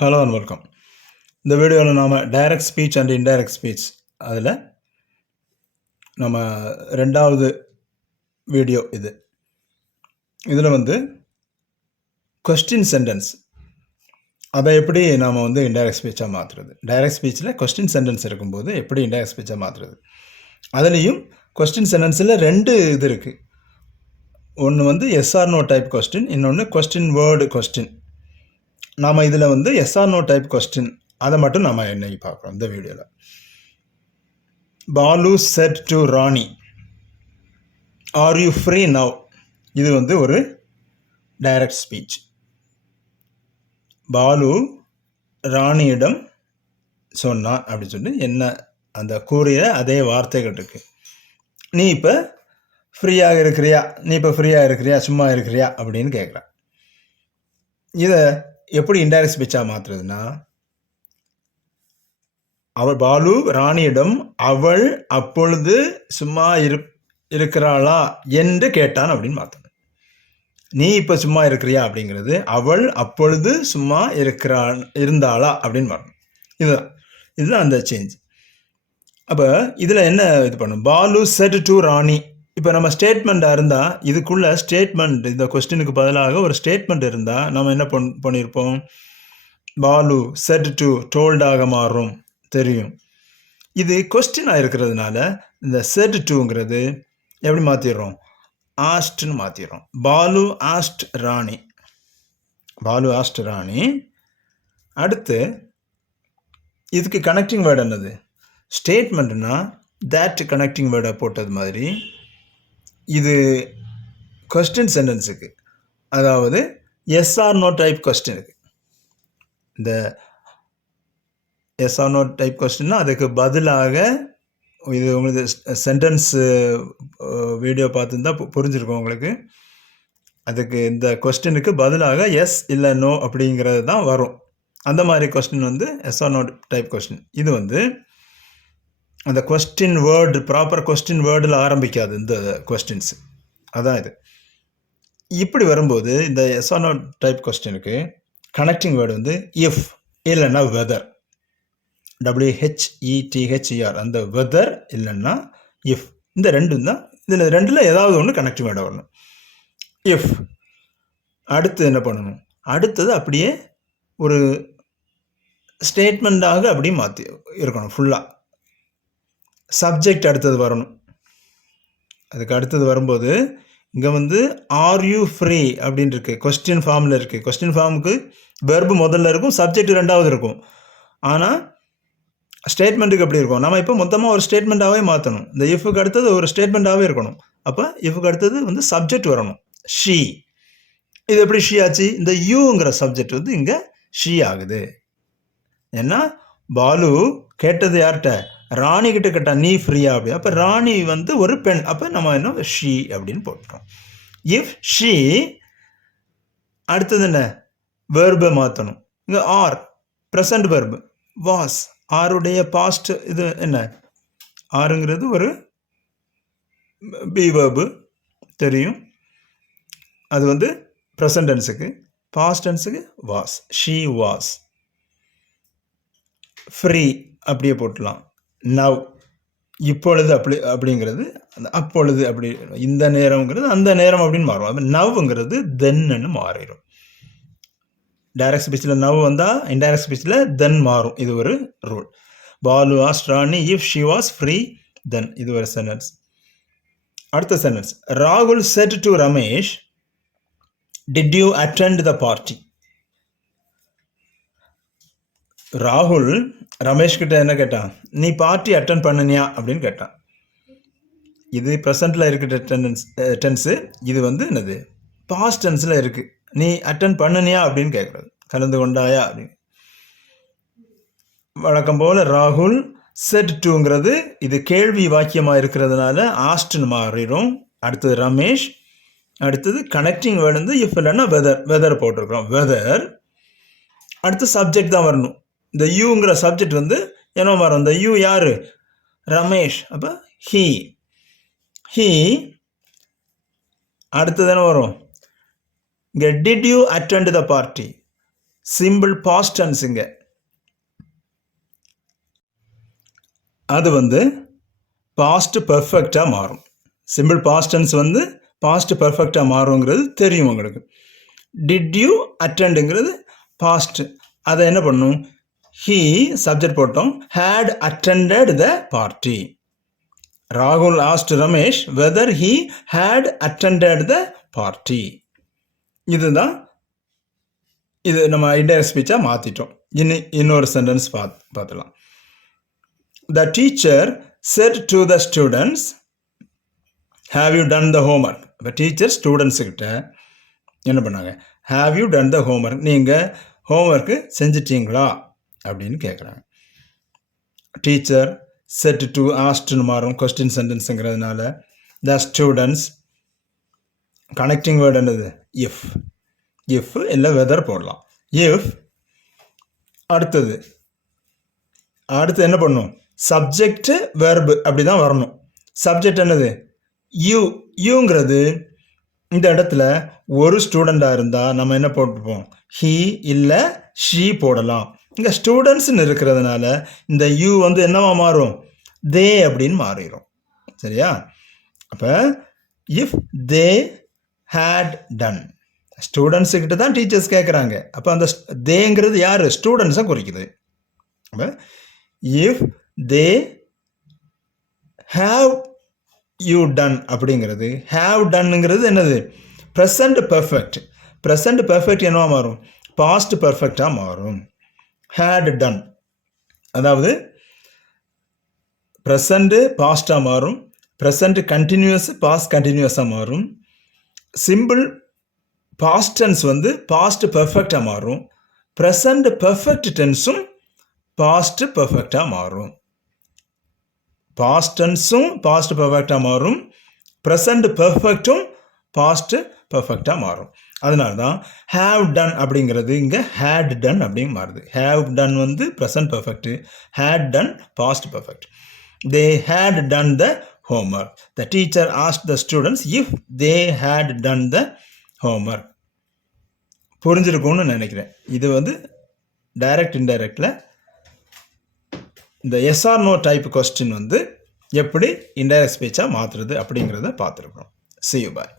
Hello and welcome. இந்த வீடியோவில் நாம் direct speech and indirect speech அதில் நம்ம ரெண்டாவது வீடியோ இது. இதில் கொஸ்டின் சென்டென்ஸ் அதை எப்படி நாம் இன்டைரக்ட் ஸ்பீச்சாக மாற்றுறது, டைரக்ட் ஸ்பீச்சில் கொஸ்டின் சென்டென்ஸ் இருக்கும்போது எப்படி இன்டைரக்ட் ஸ்பீச்சாக மாற்றுறது. அதுலேயும் கொஸ்டின் சென்டென்ஸில் ரெண்டு இது இருக்குது. ஒன்று எஸ்ஆர் நோ டைப் கொஸ்டின், இன்னொன்று கொஸ்டின் வேர்டு கொஸ்டின். நாம் இதில் எஸ்ஆர் நோ டைப் கொஸ்டின் அதை மட்டும் நம்ம இன்னைக்கு பார்க்குறோம் இந்த வீடியோவில். Balu said to Rani, are you free now? இது ஒரு டைரக்ட் ஸ்பீச். பாலு ராணியிடம் சொன்னான் அப்படின்னு சொல்லி என்ன அந்த கூறிய அதே வார்த்தைகள் இருக்கு. நீ இப்போ ஃப்ரீயாக இருக்கிறியா, சும்மா இருக்கிறியா அப்படின்னு கேட்குறான். இதை எப்படி இன்டைரக்ட் ஸ்பீச்சாக மாற்றுறதுன்னா, பாலு ராணியிடம் அவள் அப்பொழுது சும்மா இருக்கிறாளா என்று கேட்டான் அப்படின்னு மாற்றணும். நீ இப்போ சும்மா இருக்கிறியா அப்படிங்கிறது அவள் அப்பொழுது சும்மா இருந்தாளா அப்படின்னு மாறணும். இதுதான் அந்த சேஞ்ச். அப்போ இதில் என்ன இது பண்ணும், பாலு செட் டு ராணி. இப்போ நம்ம ஸ்டேட்மெண்ட்டாக இருந்தால் இதுக்குள்ள ஸ்டேட்மெண்ட், இந்த கொஸ்டினுக்கு பதிலாக ஒரு ஸ்டேட்மெண்ட் இருந்தால் நம்ம என்ன பண்ணியிருப்போம், பாலு செட் டு டோல்டாக மாறும், தெரியும். இது கொஸ்டினாக இருக்கிறதுனால இந்த செட் டுங்கிறது எப்படி மாற்றிடுறோம், ஆஸ்ட்னு மாற்றிடுறோம். பாலு ஆஸ்ட் ராணி. அடுத்து இதுக்கு கனெக்டிங் வேர்டு என்னது, ஸ்டேட்மெண்ட்னா தேட் கனெக்டிங் வேர்டை போட்டது மாதிரி இது கொஸ்டின் சென்டென்ஸுக்கு, அதாவது எஸ்ஆர் நோ டைப் கொஸ்டினுக்கு. இந்த எஸ்ஆர் நோ டைப் கொஸ்டின்னா அதுக்கு பதிலாக, இது உங்களுக்கு சென்டென்ஸு வீடியோ பார்த்துருந்தா புரிஞ்சிருக்கும் உங்களுக்கு. அதுக்கு இந்த கொஸ்டினுக்கு பதிலாக எஸ் இல்லை நோ அப்படிங்கிறது தான் வரும். அந்த மாதிரி question yes or no type question. இது அந்த கொஸ்டின் வேர்டு, ப்ராப்பர் கொஸ்டின் வேர்டில் ஆரம்பிக்காது இந்த கொஸ்டின்ஸு. அதான் இது. இப்படி வரும்போது இந்த எஸ்ஆர் நோ டைப் கொஸ்டினுக்கு கனெக்டிங் வேர்டு இஃப் இல்லைன்னா வெதர், WHETHER, அந்த வெதர் இல்லைன்னா இஃப். இந்த ரெண்டும் தான். இதில் ரெண்டில் ஏதாவது ஒன்று கனெக்டிங் வேர்டு வரணும். இஃப். அடுத்து என்ன பண்ணணும், அடுத்தது அப்படியே ஒரு ஸ்டேட்மெண்ட்டாக அப்படியே மாற்றி இருக்கணும் ஃபுல்லாக. சப்ஜெக்ட் அடுத்தது வரணும். அதுக்கு அடுத்தது வரும்போது இங்கே ஆர் யூ ஃப்ரீ அப்படின்னு இருக்கு, கொஸ்டின் ஃபார்மில் இருக்குது. கொஸ்டின் ஃபார்முக்கு வெர்பு முதல்ல இருக்கும், சப்ஜெக்ட் ரெண்டாவது இருக்கும். ஆனால் ஸ்டேட்மெண்ட்டுக்கு எப்படி இருக்கும், நம்ம இப்போ மொத்தமாக ஒரு ஸ்டேட்மெண்ட்டாகவே மாற்றணும். இந்த இஃபுக்கு அடுத்தது ஒரு ஸ்டேட்மெண்ட்டாகவே இருக்கணும். அப்போ இஃபுக்கு அடுத்தது சப்ஜெக்ட் வரணும், ஷீ. இது எப்படி ஷீ ஆச்சு, இந்த யூங்கிற சப்ஜெக்ட் இங்கே ஷீ ஆகுது. ஏன்னா பாலு கேட்டது யார்கிட்ட, ராணி கிட்ட கேட்டா, நீ ஃப்ரீயா அப்படி. அப்போ ராணி ஒரு பெண், அப்போ நம்ம என்ன ஷீ அப்படின்னு போட்டுட்டோம். இஃப் ஷீ, அடுத்தது என்ன, வெர்பை மாற்றணும். இங்கே ஆர், ப்ரெசன்ட் வெர்பு, வாஸ், ஆருடைய பாஸ்ட். இது என்ன, ஆருங்கிறது ஒரு பி வெர்பு தெரியும். அது ப்ரெசன்ட் டென்ஸுக்கு. பாஸ்ட் டென்ஸுக்கு வாஸ், ஷீ வாஸ். ஃப்ரீ அப்படியே போட்டலாம். நவ், இப்பொழுது அப்படிங்கிறது அப்பொழுது, அப்படி இந்த நேரம்ங்கிறது அந்த நேரம் அப்படின்னு மாறும். அப்போ நவ்ங்கிறது தென்னு மாறிடும். டைரக்ட் ஸ்பீச்சில் நவ் வந்தால் இன்டைரக்ட் ஸ்பீச்சில் தென் மாறும். இது ஒரு rule. Balu asked Rani if she was free தென். இது ஒரு சென்டென்ஸ். அடுத்த சென்டென்ஸ், ராகுல் set to Ramesh, did you attend the party? ராகுல் ரமேஷ் கிட்ட என்ன கேட்டான், நீ பார்ட்டி அட்டன் பண்ணினியா அப்படின்னு கேட்டான். இது ப்ரெசண்ட்டில் இருக்கிற டென்ஸு. இது என்னது, பாஸ்ட் டென்ஸில் இருக்குது. நீ அட்டன் பண்ணினியா அப்படின்னு கேட்குறது, கலந்து கொண்டாயா அப்படின்னு. வழக்கம் போல் ராகுல் செட் டுங்கிறது இது கேள்வி வாக்கியமாக இருக்கிறதுனால ஆஸ்ட்னு மாறிடும். அடுத்தது ரமேஷ். அடுத்தது கனெக்டிங் வேர்டு இஃப் இல்லைன்னா வெதர் போட்டிருக்கிறோம், வெதர். அடுத்து சப்ஜெக்ட் தான் வரணும். இந்த யூங்கிற சப்ஜெக்ட் என்ன வரும், இந்த யூ யாரு, ரமேஷ். அப்போ ஹீ. அடுத்தது என்ன வரும், இங்கே did you attend the party, simple past டென்ஸுங்க. அது வந்து பாஸ்ட் பெர்ஃபெக்டாக மாறும். சிம்பிள் பாஸ்ட் டென்ஸ் வந்து பாஸ்ட் பெர்ஃபெக்டாக மாறுங்கிறது தெரியும் உங்களுக்கு. டிட் யூ அட்டெண்டுங்கிறது பாஸ்ட். அதை என்ன பண்ணும்? ஹீ சப்ஜெக்ட் போட்டோம், ஹேட் அட்டெண்டட் த பார்ட்டி. ராகுல் asked Ramesh whether he had attended the party. இதுதான் இது நம்ம இன்டைரக்ட் ஸ்பீச்சாக மாற்றிட்டோம். இன்னொரு சென்டென்ஸ் பார்த்துலாம். The teacher said to the students have you done the homework. இப்போ டீச்சர் ஸ்டூடெண்ட்ஸுக்கிட்ட என்ன பண்ணாங்க? Have you done the homework, நீங்கள் ஹோம்ஒர்க்கு செஞ்சிட்டிங்களா அப்படின்னு கேட்குறாங்க. டீச்சர் செட் டு ஆஸ்ட்னு மாறும் கொஸ்டின் சென்டென்ஸுங்கிறதுனால. த ஸ்டூடெண்ட்ஸ் கனெக்டிங் வேர்டு என்னது? இஃப். இஃப் இல்லை வெதர் போடலாம். இஃப் அடுத்து என்ன பண்ணும்? சப்ஜெக்ட் வெர்பு அப்படி தான் வரணும். சப்ஜெக்ட் என்னது? யூ. யூங்கிறது இந்த இடத்துல ஒரு ஸ்டூடெண்டாக இருந்தால் நம்ம என்ன போட்டுப்போம்? ஹீ இல்லை ஷீ போடலாம். இங்கே ஸ்டூடெண்ட்ஸ்ன்னு இருக்கிறதுனால இந்த யூ வந்து என்னவா மாறும்? தே அப்படின்னு மாறிடும். சரியா? அப்போ இஃப் தே ஹேட் டன், ஸ்டூடெண்ட்ஸுக்கிட்ட தான் டீச்சர்ஸ் கேட்குறாங்க. அப்போ அந்த தேங்கிறது யார்? ஸ்டூடெண்ட்ஸை குறிக்குது. அப்போ if they have you ton அப்படிங்கிறது, ஹேவ் டன்னுங்கிறது என்னது? Present perfect. ப்ரெசண்ட் பெர்ஃபெக்ட் என்னவா மாறும்? பாஸ்ட் பெர்ஃபெக்டாக மாறும். ஹேட் டன் அதாவது ப்ரெசண்ட்டு பாஸ்டாக மாறும். ப்ரெசண்ட் கண்டினியூஸ் பாஸ்ட் கண்டினியூஸாக மாறும். சிம்பிள் பாஸ்ட் டென்ஸ் வந்து பாஸ்ட் பெர்ஃபெக்டாக மாறும். ப்ரெசண்ட் பெர்ஃபெக்ட் டென்ஸும் பாஸ்ட் பெர்ஃபெக்டாக மாறும். பாஸ்ட் டென்ஸும் பாஸ்ட் பெர்ஃபெக்டாக மாறும். ப்ரெசண்ட் பெர்ஃபெக்டும் பாஸ்ட் பெர்ஃபெக்டாக மாறும். அதனால தான் ஹேவ் டன் அப்படிங்கிறது இங்கே ஹேட் டன் அப்படின்னு மாறுது. ஹேவ் டன் வந்து present perfect, had done past perfect. They had done the homework. The teacher asked the students if they had done the homework. புரிஞ்சிருக்கும்னு நினைக்கிறேன். இது வந்து டைரக்ட் இன்டைரக்டில் இந்த yes or no type question வந்து எப்படி இன்டைரக்ட் ஸ்பீச்சாக மாற்றுறது அப்படிங்கிறத பார்த்துருக்கோம். See you, bye.